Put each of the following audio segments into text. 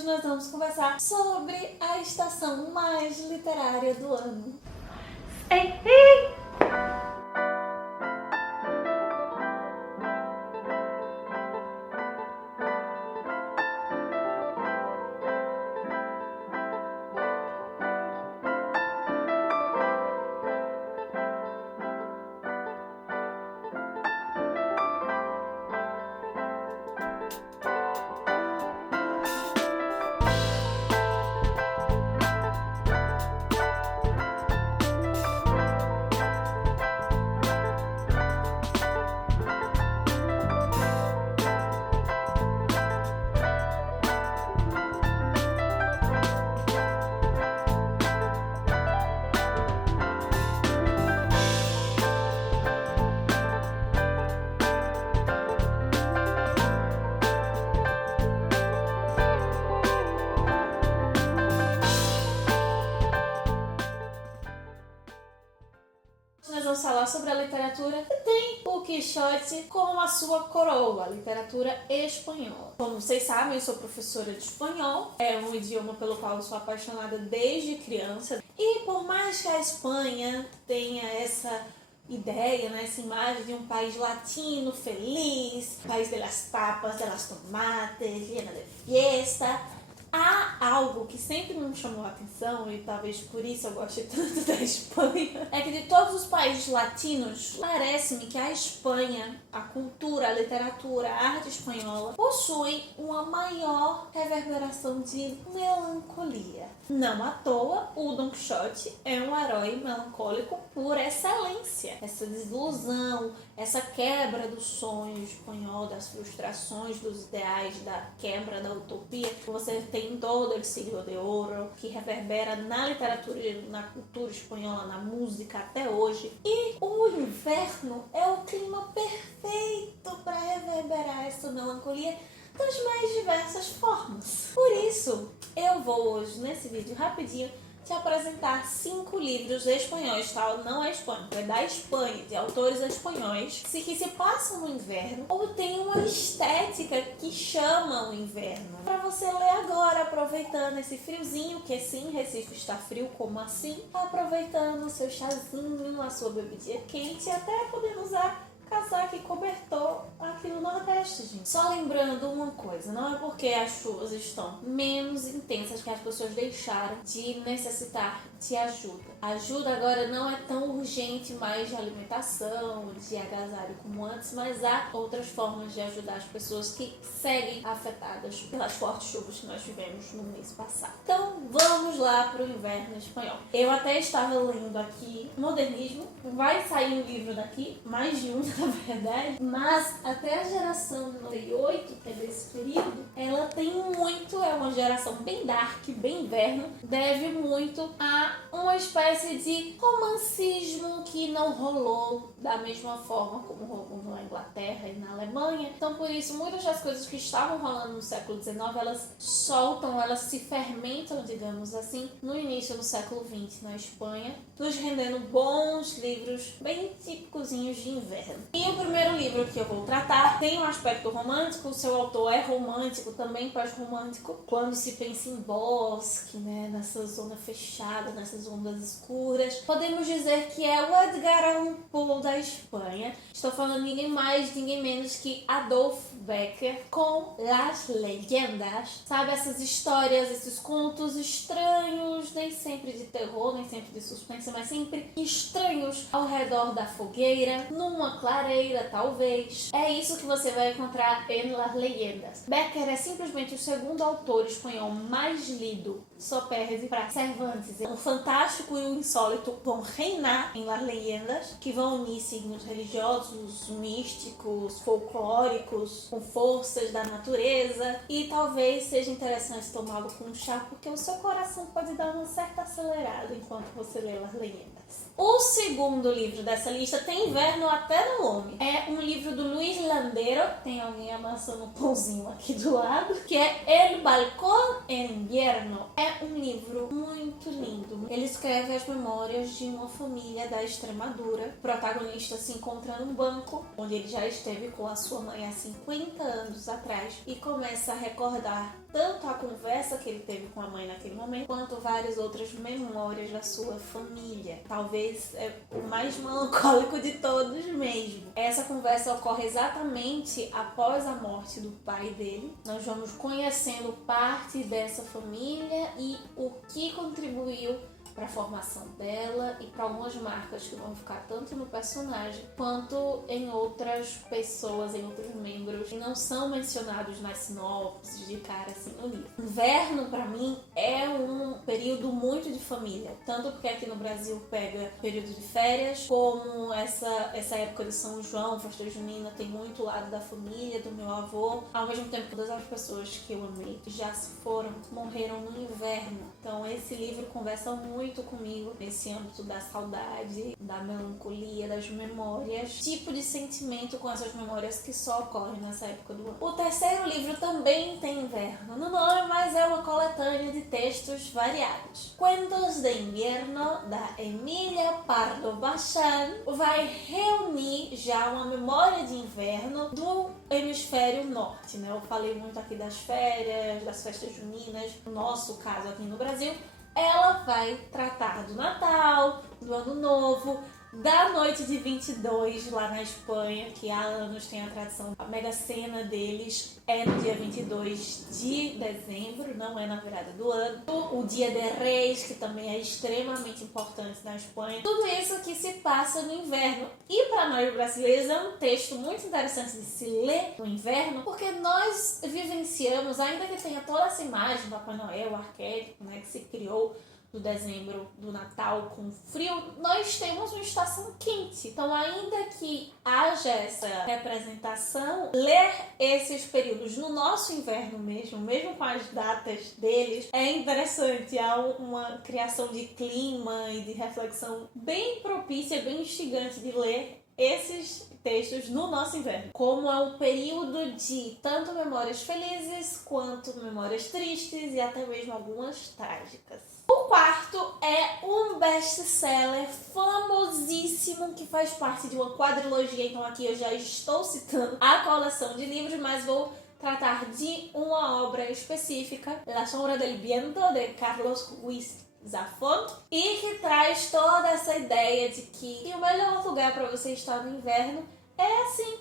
hoje nós vamos conversar sobre a estação mais literária do ano. Ei, ei. Nós vamos falar sobre a literatura que tem o Quixote como a sua coroa, a literatura espanhola. Como vocês sabem, eu sou professora de espanhol, é um idioma pelo qual eu sou apaixonada desde criança. E por mais que a Espanha tenha essa ideia, essa imagem de um país latino, feliz, país de las tapas, de las tomates, llena de fiesta, há algo que sempre me chamou a atenção, e talvez por isso eu goste tanto da Espanha, é que de todos os países latinos, parece-me que a Espanha, a cultura, a literatura, a arte espanhola, possui uma maior reverberação de melancolia. Não à toa, o Don Quixote é um herói melancólico por excelência. Essa desilusão, essa quebra do sonho espanhol, das frustrações, dos ideais, da quebra da utopia. Você tem todo o siglo de ouro que reverbera na literatura e na cultura espanhola, na música até hoje. E o inverno é o clima perfeito para reverberar essa melancolia das mais diversas formas. Por isso, eu vou hoje, nesse vídeo rapidinho, te apresentar 5 livros espanhóis, tá? Não é Espanha, é da Espanha, de autores espanhóis, que se passam no inverno ou tem uma estética que chama o inverno. Para você ler agora, aproveitando esse friozinho, que sim, Recife está frio, como assim? Aproveitando o seu chazinho, a sua bebidinha quente e até podendo usar casaco e cobertor aqui no Nordeste, gente. Só lembrando uma coisa, não é porque as chuvas estão menos intensas que as pessoas deixaram de necessitar de ajuda. A ajuda agora não é tão urgente mais de alimentação, de agasalho como antes, mas há outras formas de ajudar as pessoas que seguem afetadas pelas fortes chuvas que nós tivemos no mês passado. Então vamos lá para o inverno espanhol. Eu até estava lendo aqui Modernismo, vai sair um livro daqui, mais de um na verdade, mas até a geração de 98, que é desse período, ela tem muito, é uma geração bem dark, bem inverno, deve muito a uma espécie de romancismo que não rolou da mesma forma como rolou na Inglaterra e na Alemanha. Então, por isso, muitas das coisas que estavam rolando no século XIX, elas soltam, elas se fermentam, digamos assim, no início do século XX na Espanha, nos rendendo bons livros bem típicozinhos de inverno. E o primeiro livro que eu vou tratar tem um aspecto romântico, o seu autor é romântico, também pós-romântico, quando se pensa em bosque, nessa zona fechada, nessas ondas escuras. Podemos dizer que é o Edgar Allan Poe da Espanha. Estou falando de ninguém mais, ninguém menos que Adolf Becker, com Las Leyendas. Sabe, essas histórias, esses contos estranhos, nem sempre de terror, nem sempre de suspense, mas sempre estranhos ao redor da fogueira, numa clareira, talvez. É isso que você vai encontrar em Las Leyendas. Becker é simplesmente o segundo autor espanhol mais lido, só perde para Cervantes. O fantástico e o insólito vão reinar em Las Leyendas, que vão unir signos religiosos, místicos, folclóricos, com forças da natureza, e talvez seja interessante tomá-lo com um chá, porque o seu coração pode dar uma certa acelerada enquanto você lê Las Leyendas. O segundo livro dessa lista tem inverno até no nome. É um livro do Luis Landero, tem alguém amassando um pãozinho aqui do lado, que é El Balcón en Invierno. É um livro muito lindo. Ele escreve as memórias de uma família da Extremadura. O protagonista se encontra num banco, onde ele já esteve com a sua mãe há 50 anos atrás, e começa a recordar tanto a conversa que ele teve com a mãe naquele momento, quanto várias outras memórias da sua família. Talvez o mais melancólico de todos mesmo. Essa conversa ocorre exatamente após a morte do pai dele. Nós vamos conhecendo parte dessa família e o que contribuiu para a formação dela e para algumas marcas que vão ficar tanto no personagem quanto em outras pessoas, em outros membros que não são mencionados nas sinopses de cara assim no livro. Inverno para mim é um período muito de família, tanto porque aqui no Brasil pega período de férias, como essa época de São João, festa junina, tem muito lado da família, do meu avô, ao mesmo tempo que todas as pessoas que eu amei já se foram, morreram no inverno. Então esse livro conversa muito comigo nesse âmbito da saudade, da melancolia, das memórias, tipo de sentimento com essas memórias que só ocorrem nessa época do ano. O terceiro livro também tem inverno no nome, mas é uma coletânea de textos variados. Cuentos de Invierno, da Emília Pardo Bazán, vai reunir já uma memória de inverno do hemisfério norte, né? Eu falei muito aqui das férias, das festas juninas, no nosso caso aqui no Brasil. Ela vai tratar do Natal, do Ano Novo, da noite de 22 lá na Espanha, que há anos tem a tradição. A Mega Sena deles é no dia 22 de dezembro, não é na virada do ano. O Dia de Reis, que também é extremamente importante na Espanha. Tudo isso que se passa no inverno. E para nós brasileiros é um texto muito interessante de se ler no inverno, porque nós vivenciamos, ainda que tenha toda essa imagem do Papai Noel, o arquétipo, né, que se criou do dezembro, do Natal com frio, nós temos uma estação quente. Então, ainda que haja essa representação, ler esses períodos no nosso inverno mesmo com as datas deles, é interessante. Há uma criação de clima e de reflexão bem propícia, bem instigante de ler esses textos no nosso inverno. Como é um período de tanto memórias felizes quanto memórias tristes e até mesmo algumas trágicas. O quarto é um best-seller famosíssimo que faz parte de uma quadrilogia, então aqui eu já estou citando a coleção de livros, mas vou tratar de uma obra específica, La Sombra del Viento, de Carlos Ruiz Zafón, e que traz toda essa ideia de que o melhor lugar para você estar no inverno é assim,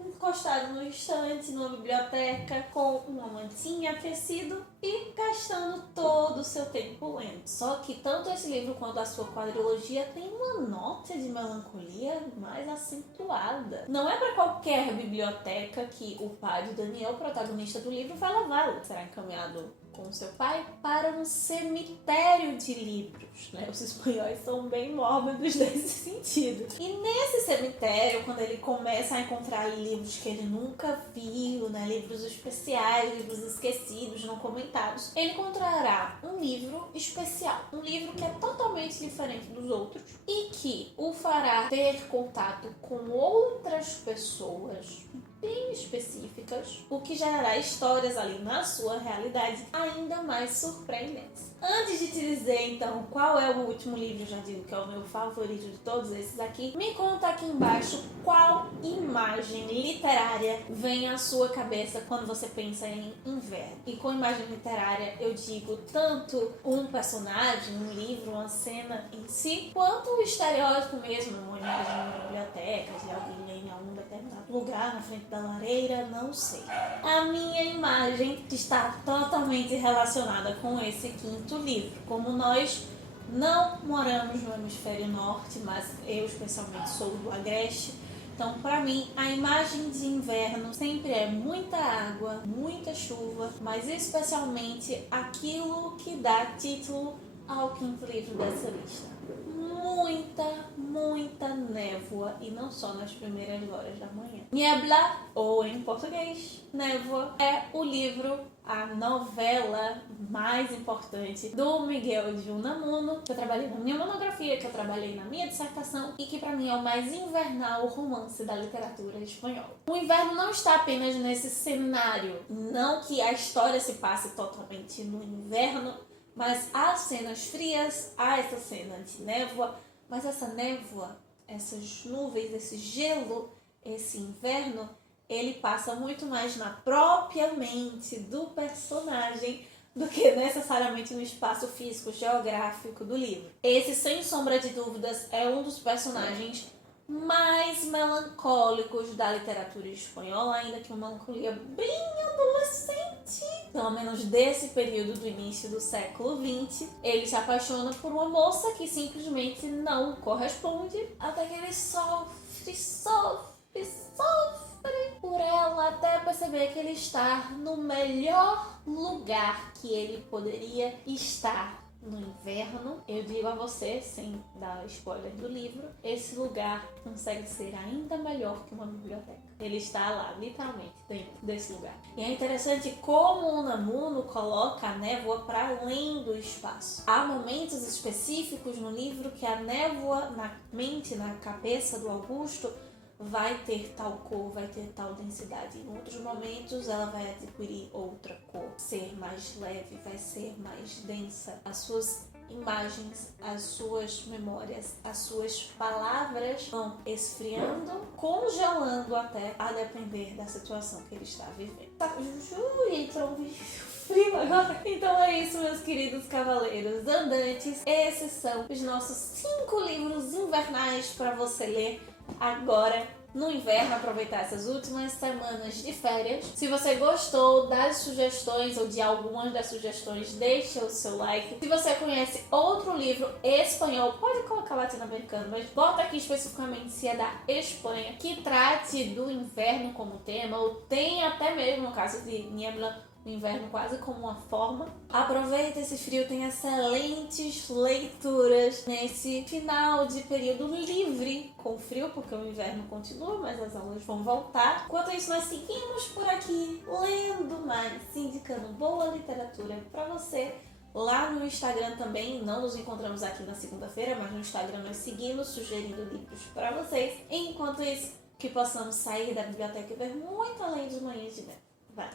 encostado no estante, numa biblioteca, com uma mantinha aquecido e gastando todo o seu tempo lendo. Só que tanto esse livro quanto a sua quadrilogia tem uma nota de melancolia mais acentuada. Não é para qualquer biblioteca que o pai de Daniel, o protagonista do livro, vai levá-lo. Será encaminhado com seu pai para um cemitério de livros, né? Os espanhóis são bem mórbidos nesse sentido. E nesse cemitério, quando ele começa a encontrar livros que ele nunca viu, né? Livros especiais, livros esquecidos, não comentados, ele encontrará um livro especial, um livro que é totalmente diferente dos outros e que o fará ter contato com outras pessoas bem específicas, o que gerará histórias ali na sua realidade ainda mais surpreendentes. Antes de te dizer então qual é o último livro, eu já digo que é o meu favorito de todos esses aqui, me conta aqui embaixo qual imagem literária vem à sua cabeça quando você pensa em inverno. E com imagem literária eu digo tanto um personagem, um livro, uma cena em si, quanto o estereótipo mesmo, uma imagem de uma biblioteca, de alguém em algum determinado lugar na frente da lareira, não sei. A minha imagem está totalmente relacionada com esse quinto livro. Como nós não moramos no hemisfério norte, mas eu especialmente sou do Agreste, então para mim a imagem de inverno sempre é muita água, muita chuva, mas especialmente aquilo que dá título ao quinto livro dessa lista. Muita névoa, e não só nas primeiras horas da manhã. Niebla, ou em português, névoa, é o livro, a novela mais importante do Miguel de Unamuno, que eu trabalhei na minha monografia, que eu trabalhei na minha dissertação e que para mim é o mais invernal romance da literatura espanhola. O inverno não está apenas nesse cenário, não que a história se passe totalmente no inverno, mas há cenas frias, há essa cena de névoa, mas essa névoa, essas nuvens, esse gelo, esse inverno, ele passa muito mais na própria mente do personagem do que necessariamente no espaço físico geográfico do livro. Esse, sem sombra de dúvidas, é um dos personagens mais melancólicos da literatura espanhola, ainda que uma melancolia bem adolescente. Pelo menos desse período do início do século XX, ele se apaixona por uma moça que simplesmente não corresponde, até que ele sofre por ela, até perceber que ele está no melhor lugar que ele poderia estar. No inverno, eu digo a você, sem dar spoiler do livro, esse lugar consegue ser ainda melhor que uma biblioteca. Ele está lá, literalmente, dentro desse lugar. E é interessante como o Unamuno coloca a névoa para além do espaço. Há momentos específicos no livro que a névoa na mente, na cabeça do Augusto, vai ter tal cor, vai ter tal densidade. Em outros momentos ela vai adquirir outra cor, ser mais leve, vai ser mais densa. As suas imagens, as suas memórias, as suas palavras vão esfriando, congelando até, a depender da situação que ele está vivendo. Entrou um frio agora. Então é isso, meus queridos cavaleiros andantes. Esses são os nossos 5 livros invernais para você ler agora no inverno, aproveitar essas últimas semanas de férias. Se você gostou das sugestões ou de algumas das sugestões, deixa o seu like. Se você conhece outro livro espanhol, pode colocar latino-americano, mas bota aqui especificamente se é da Espanha, que trate do inverno como tema, ou tem até mesmo, no caso de Niebla, o inverno quase como uma forma. Aproveita esse frio, tem excelentes leituras nesse final de período livre com frio, porque o inverno continua, mas as aulas vão voltar. Enquanto isso, nós seguimos por aqui lendo mais, indicando boa literatura para você. Lá no Instagram também, não nos encontramos aqui na segunda-feira, mas no Instagram nós seguimos sugerindo livros para vocês. Enquanto isso, que possamos sair da biblioteca e ver muito além dos manhãs de verão. Vai!